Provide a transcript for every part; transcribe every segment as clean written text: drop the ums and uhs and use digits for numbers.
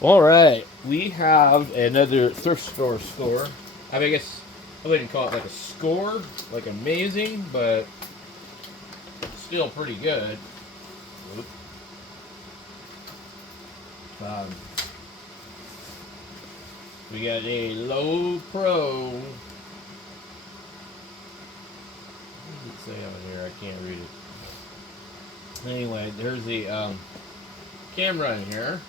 All right, we have another thrift store. I mean, I guess I wouldn't call it like a score, like amazing, but still pretty good. Oop. Um, we got a low pro. What does it say on here? I can't read it. Anyway, there's the camera in here.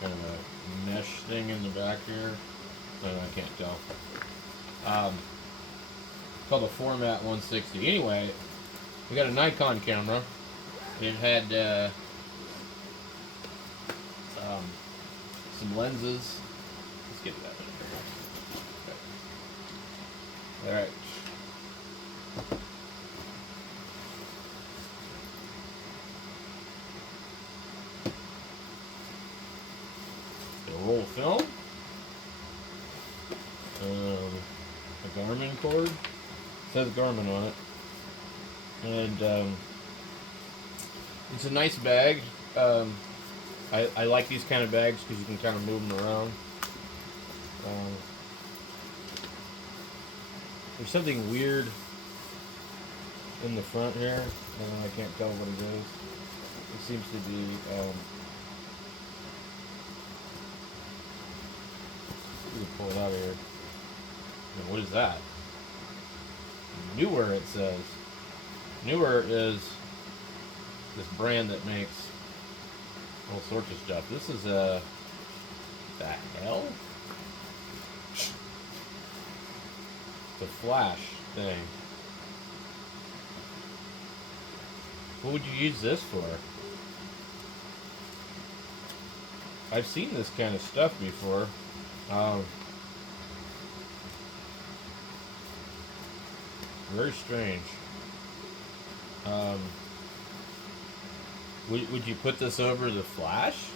Kind of a mesh thing in the back here. I can't tell. Called a Format 160. Anyway, we got a Nikon camera. It had um, some lenses. Let's get that in here. All right. A roll of film. A Garmin cord. It says Garmin on it. And it's a nice bag. I like these kind of bags because you can kind of move them around. There's something weird in the front here. I can't tell what it is. It seems to be let me pull it out of here. Now, what is that? Newer, it says. Newer is this brand that makes all sorts of stuff. This is the hell? It's a flash thing. What would you use this for? I've seen this kind of stuff before. Very strange. Would you put this over the flash?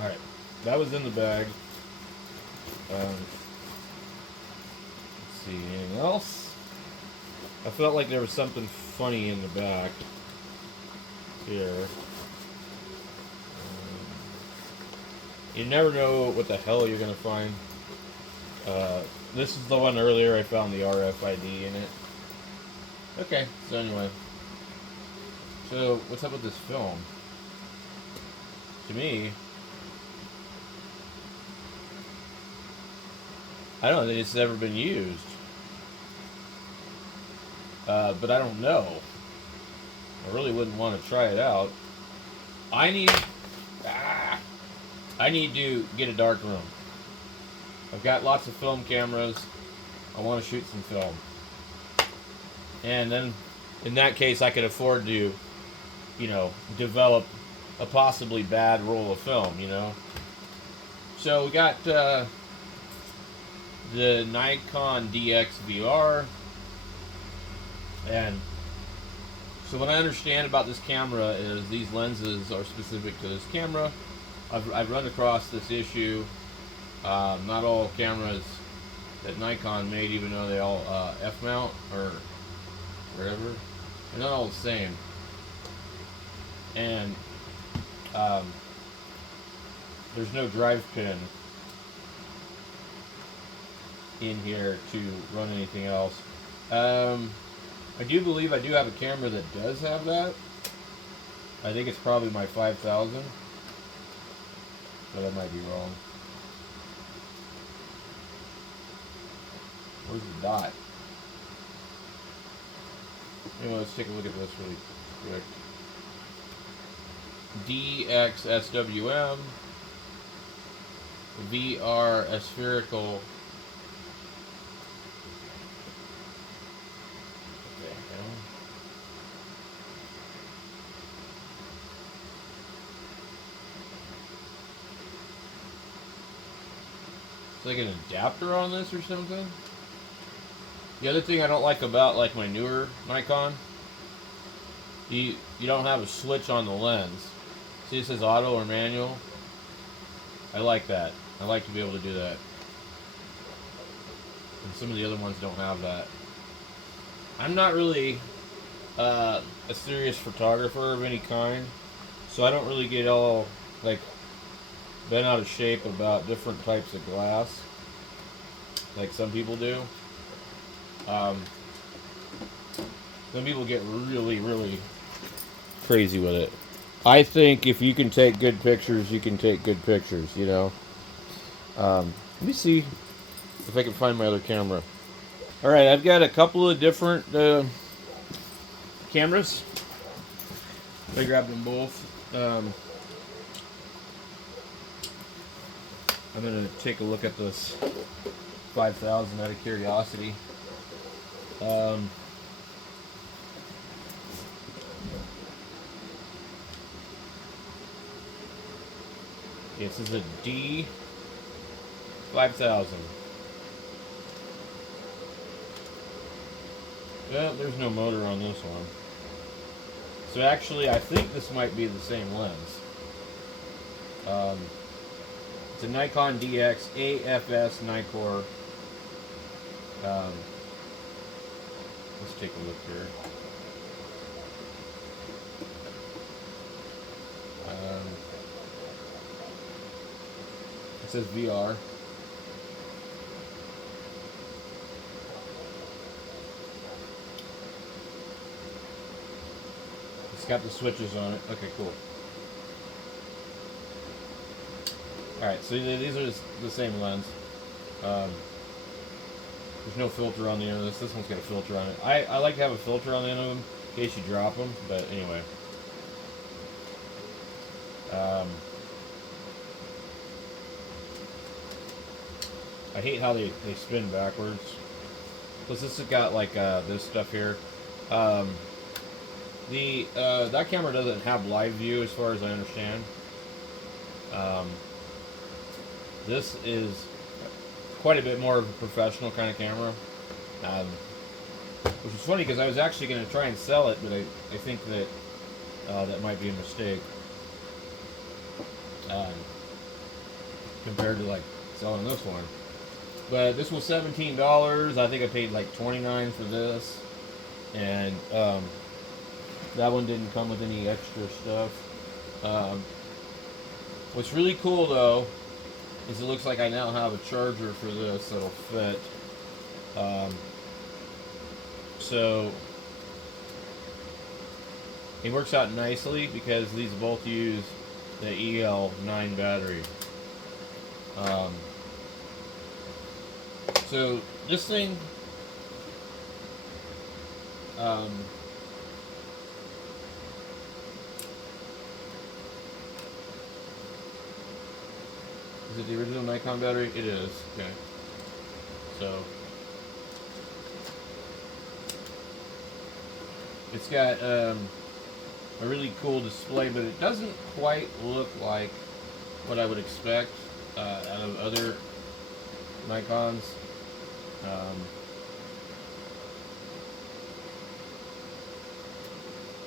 Alright, that was in the bag. Let's see, anything else? I felt like there was something funny in the back here. You never know what the hell you're gonna find. This is the one earlier I found the RFID in it. Okay, so anyway. So, what's up with this film? To me, I don't think it's ever been used. But I don't know. I really wouldn't want to try it out. I need to get a dark room. I've got lots of film cameras. I want to shoot some film. And then, in that case, I could afford to, develop a possibly bad roll of film, So we got the Nikon DX VR. And so what I understand about this camera is these lenses are specific to this camera. I've run across this issue. Not all cameras that Nikon made, even though they all F-mount or whatever, they're not all the same. And there's no drive pin in here to run anything else. I do believe I do have a camera that does have that. I think it's probably my 5000, but I might be wrong. Where's the dot? Anyway, let's take a look at this really quick. DXSWM VR spherical. What the hell? It's like an adapter on this or something. The other thing I don't like about like my newer Nikon, you don't have a switch on the lens. See, it says auto or manual. I like that. I like to be able to do that. and some of the other ones don't have that. I'm not really a serious photographer of any kind, so I don't really get all like bent out of shape about different types of glass like some people do. Some people get really crazy with it. I think if you can take good pictures, you can take good pictures, you know. Let me see if I can find my other camera. Alright, I've got a couple of different cameras. I grabbed them both. I'm going to take a look at this 5000 out of curiosity. This is a D5000. Well, there's no motor on this one. So actually, I think this might be the same lens. It's a Nikon DX AFS Nikkor. Let's take a look here. It says VR. It's got the switches on it. Okay, cool. Alright, so these are the same lens. There's no filter on the end of this. This one's got a filter on it. I like to have a filter on the end of them in case you drop them, but anyway. I hate how they spin backwards. Plus this has got like this stuff here. That camera doesn't have live view as far as I understand. This is quite a bit more of a professional kind of camera. Which is funny because I was actually going to try and sell it, but I think that that might be a mistake. Compared to like selling this one. But this was $17. I think I paid like $29 for this. And that one didn't come with any extra stuff. What's really cool though is it looks like I now have a charger for this that'll fit. So it works out nicely because these both use the EL9 battery. So this thing is it the original Nikon battery? It is. Okay. So it's got a really cool display, but it doesn't quite look like what I would expect out of other Nikons.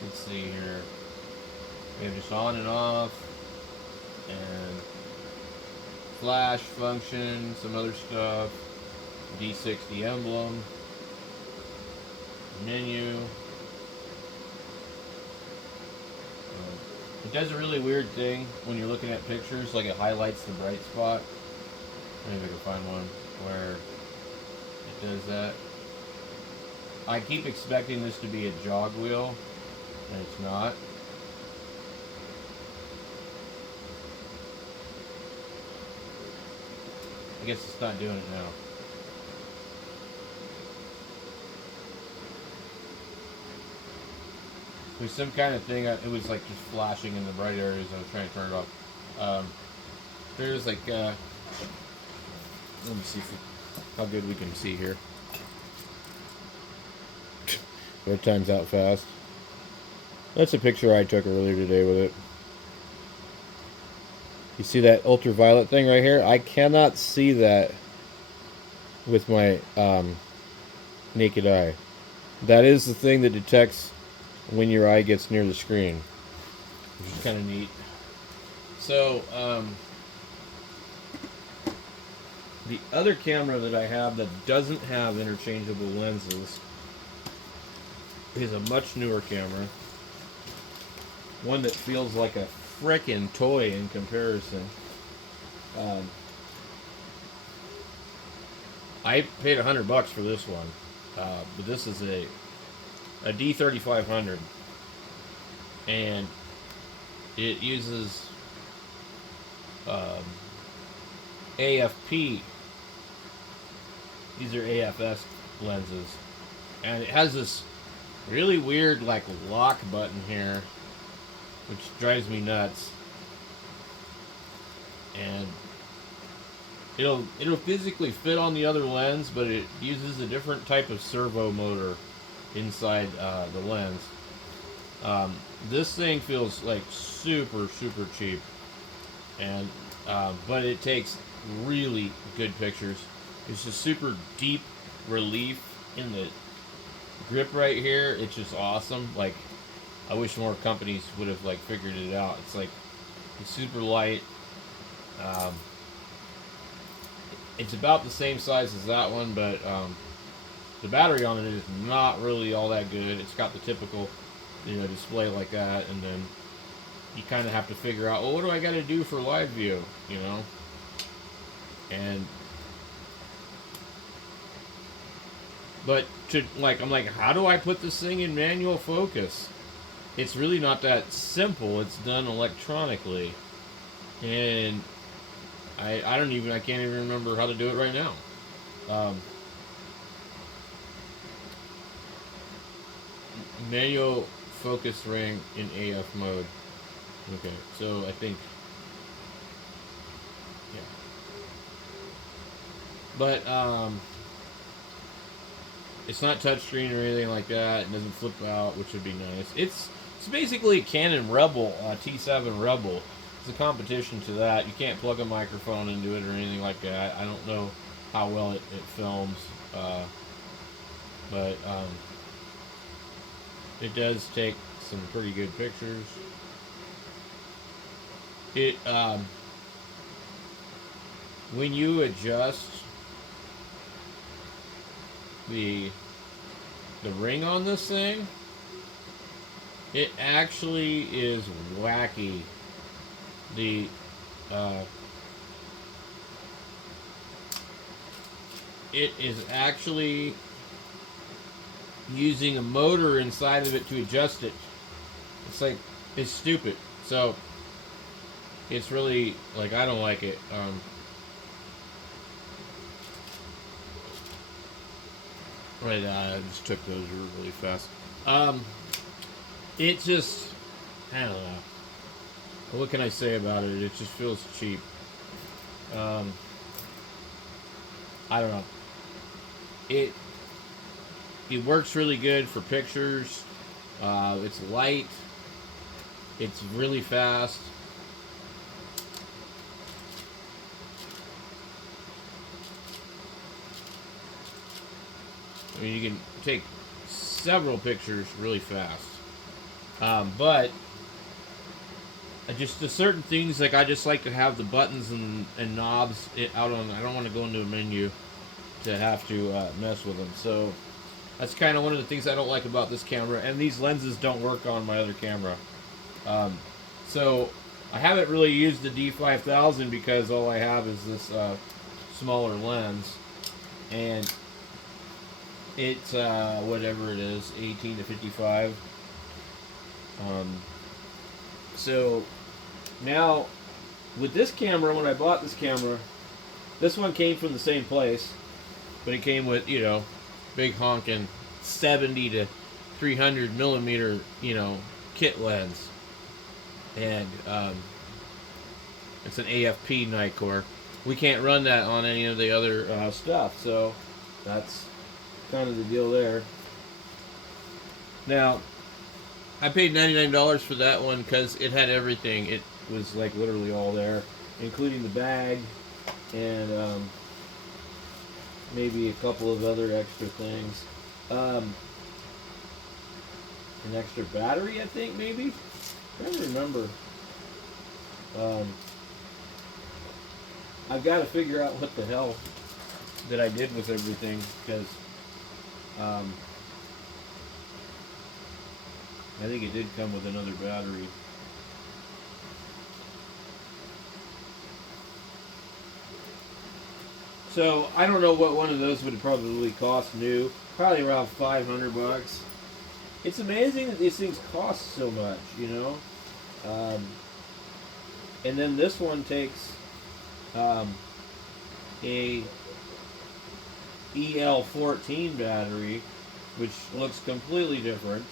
Let's see here. We have just on and off, and flash function, some other stuff, D60 emblem, menu. It does a really weird thing when you're looking at pictures, like it highlights the bright spot. Maybe I can find one where it does that. I keep expecting this to be a jog wheel, and it's not. I guess it's not doing it now. There's some kind of thing, it was like just flashing in the bright areas. I was trying to turn it off. There's like, let me see how good we can see here. It times out fast. That's a picture I took earlier today with it. You see that ultraviolet thing right here? I cannot see that with my naked eye. That is the thing that detects when your eye gets near the screen, which is kind of neat. So The other camera that I have that doesn't have interchangeable lenses is a much newer camera. One that feels like a frickin' toy in comparison. I paid $100 for this one, but this is a D3500, and it uses AFP. These are AFS lenses, and it has this really weird like lock button here, which drives me nuts. And it'll physically fit on the other lens, but it uses a different type of servo motor inside the lens. This thing feels like super cheap, and but it takes really good pictures. It's just super deep relief in the grip right here. It's just awesome. Like, I wish more companies would have like figured it out. It's like it's super light. It's about the same size as that one, but the battery on it is not really all that good. It's got the typical, display like that, and then you kind of have to figure out, well, what do I got to do for live view, And but I'm like, how do I put this thing in manual focus? It's really not that simple. It's done electronically, and I can't even remember how to do it right now. Manual focus ring in AF mode. Okay, so I think, yeah. But it's not touchscreen or anything like that. It doesn't flip out, which would be nice. It's basically a Canon Rebel, T7 Rebel. It's a competition to that. You can't plug a microphone into it or anything like that. I don't know how well it films, but it does take some pretty good pictures. It when you adjust the ring on this thing, it actually is wacky. It is actually using a motor inside of it to adjust it. It's stupid. So it's really, like, I don't like it. Right, I just took those really fast. It just, I don't know. What can I say about it? It just feels cheap. I don't know. It works really good for pictures. It's light. It's really fast. I mean, you can take several pictures really fast. But just the certain things, like, I just like to have the buttons and knobs out on. I don't want to go into a menu to have to mess with them. So that's kind of one of the things I don't like about this camera. And these lenses don't work on my other camera. So I haven't really used the D5000 because all I have is this smaller lens. And it's whatever it is, 18 to 55. So now with this camera, when I bought this camera, this one came from the same place, but it came with, big honking 70 to 300 millimeter, kit lens. And it's an AFP Nikkor. We can't run that on any of the other stuff, so that's kind of the deal there. Now, I paid $99 for that one because it had everything. It was like literally all there, including the bag and maybe a couple of other extra things. An extra battery, I think, maybe? I can't remember. I've got to figure out what the hell that I did with everything, because I think it did come with another battery. So I don't know what one of those would probably cost new. Probably around $500. It's amazing that these things cost so much, you know. And then this one takes a EL14 battery, which looks completely different.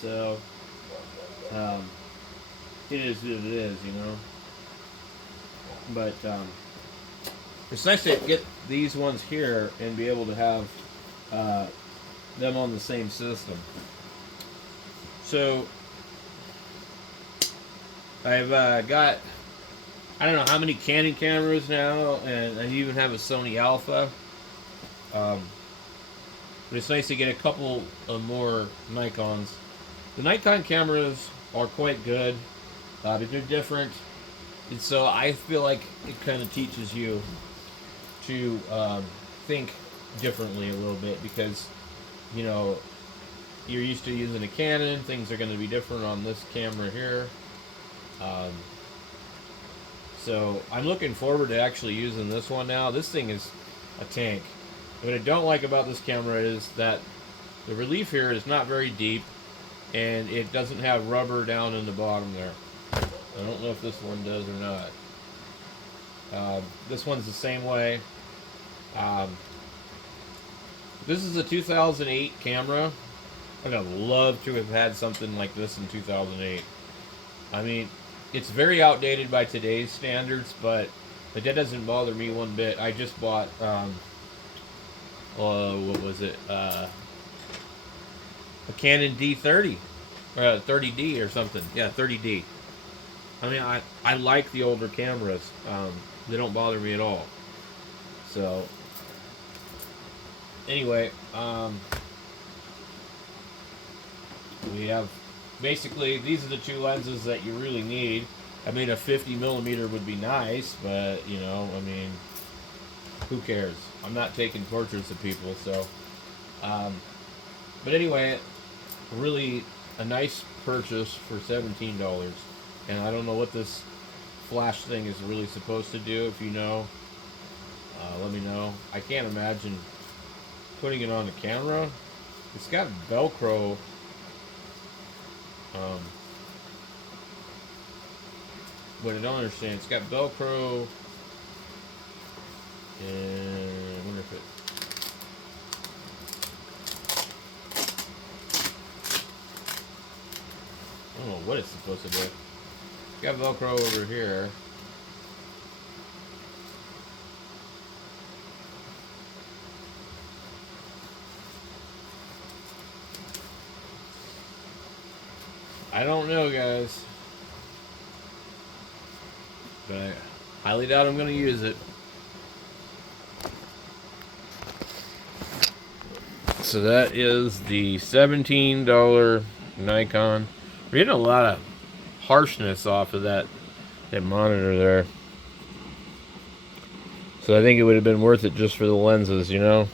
So it is what it is, you know. But it's nice to get these ones here and be able to have them on the same system. So I've got, I don't know how many Canon cameras now, and I even have a Sony Alpha. But it's nice to get a couple of more Nikons. The Nikon cameras are quite good, but they're different. And so I feel like it kind of teaches you to think differently a little bit, because, you know, you're used to using a Canon. Things are going to be different on this camera here. So I'm looking forward to actually using this one now. This thing is a tank. What I don't like about this camera is that the relief here is not very deep, and it doesn't have rubber down in the bottom there. I don't know if this one does or not. This one's the same way. This is a 2008 camera. I'd have loved to have had something like this in 2008. I mean, it's very outdated by today's standards, but that doesn't bother me one bit. I just bought, what was it? A Canon D30, or 30D or something. Yeah, 30D. I mean, I like the older cameras. They don't bother me at all. So, anyway, we have, basically, these are the two lenses that you really need. I mean, a 50mm would be nice, but, you know, I mean, who cares? I'm not taking portraits of people, so. But anyway, really a nice purchase for $17. And I don't know what this flash thing is really supposed to do. If you know, let me know. I can't imagine putting it on the camera. It's got Velcro. What I don't understand, it's got Velcro, and I wonder if it, I don't know what it's supposed to do. It's got Velcro over here. I don't know, guys. But I highly doubt I'm going to use it. So that is the $17 Nikon. We're getting a lot of harshness off of that monitor there. So I think it would have been worth it just for the lenses, you know.